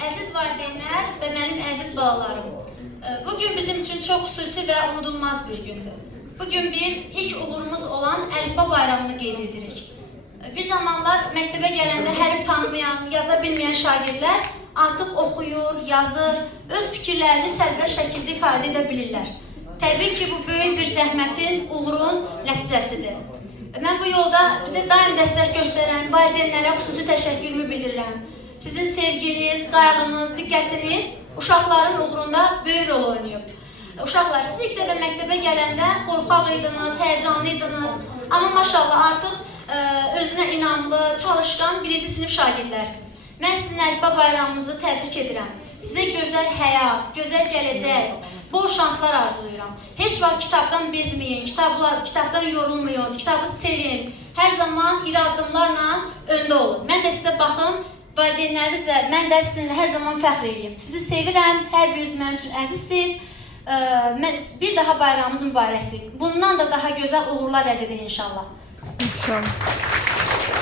Əziz valideynlər və mənim əziz balalarım, bugün bizim üçün çox xüsusi və unudulmaz bir gündür. Bugün biz ilk uğurumuz olan əlifba bayramını qeyd edirik. Bir zamanlar məktəbə gələndə hərf tanımayan, yaza bilməyən şagirdlər artıq oxuyur, yazır, öz fikirlərini sərbəst şəkildə ifadə edə bilirlər. Təbii ki, bu böyük bir zəhmətin, uğurun nəticəsidir. Mən bu yolda bizə daim dəstək göstərən valideynlərə xüsusi təşəkkürümü bildirirəm. Sizin sevginiz, qayğınız, diqqətiniz uşaqların uğrunda böyük rol oynayıb. Uşaqlar, siz ilk dəfə məktəbə gələndə qorxaq idiniz, həyəcanlıydınız. Amma maşallah artıq özünə inamlı, çalışqan birinci sinif şagirdlərsiniz. Mən sizin əlifba bayramınızı təbrik edirəm. Sizə gözəl həyat, gözəl gələcək, bol şanslar arzulayıram. Heç vaxt kitabdan bezməyin, kitabdan yorulmayın, kitabı sevin. Hər zaman iri addımlarla öndə olun. Mən də sizə baxım, valideynlərinizlə, mən də sizinlə hər zaman fəxr edeyim. Sizi sevirəm, hər biriniz mənim üçün əzizsiniz. Bir daha bayramımız mübarəkdir. Bundan da daha gözəl uğurlar əldə edin inşallah. İnşallah.